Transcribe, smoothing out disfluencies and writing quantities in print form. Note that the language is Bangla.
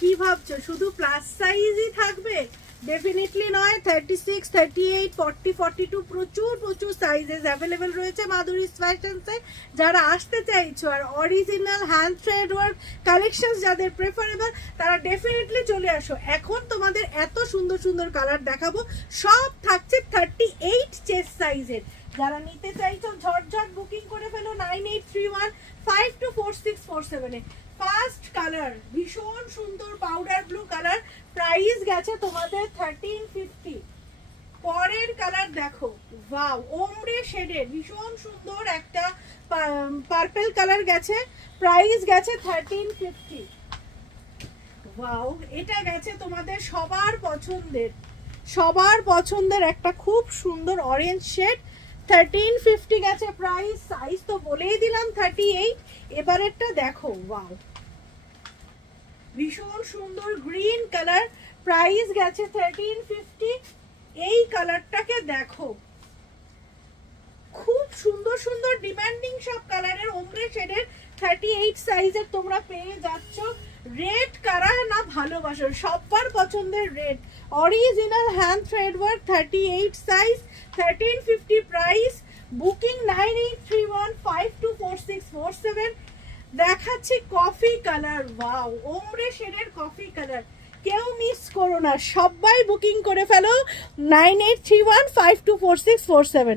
কি ভাবছো শুধু প্লাস সাইজই থাকবে? ডেফিনেটলি নয়। 36, 38, 40, 42 প্রচুর প্রচুর সাইজেস অ্যাভেলেবেল রয়েছে মাধুরীস ফ্যাশনসে। যারা আসতে চাইছো আর original hand thread work collection যাদের প্রেফারেবল, তারা ডেফিনেটলি চলে আসো। এখন তোমাদের এত সুন্দর সুন্দর কালার দেখাবো, সব থাকছে 38 চেস্ট সাইজের। যারা নিতে চাইছো ঝটঝট বুকিং করে ফেলো 9831524647-এ। ফার্স্ট কালার ভীষণ সুন্দর পাউডার ব্লু কালার, প্রাইস গেছে তোমাদের 1350। পরের কালার দেখো, ওয়াও, ওমরে শেডের ভীষণ সুন্দর একটা পার্পল কালার গেছে, প্রাইস গেছে 1350। ওয়াও, এটা গেছে তোমাদের সবার পছন্দের একটা খুব সুন্দর অরেঞ্জ শেড, 1350 গেছে প্রাইস। সাইজ তো বলেই দিলাম 38। এবারেরটা দেখো, ওয়াও, ভীষণ সুন্দর গ্রিন কালার, প্রাইস গেছে 1350। এই কালারটাকে দেখো, খুব সুন্দর সুন্দর ডিমান্ডিং সব কালারের ওমরে শেডের 38 সাইজের তোমরা পেয়ে যাচ্ছ। রেড কারা না ভালোবাসো, সবার পছন্দের red, original hand thread work, 38 size, 1350 price. Booking 9831524647। দেখাচ্ছি কফি কালার, ওয়াও, ওমরে শেডের কফি কালার, কেউ মিস করো না, সবাই বুকিং করে ফেলো 9831524647।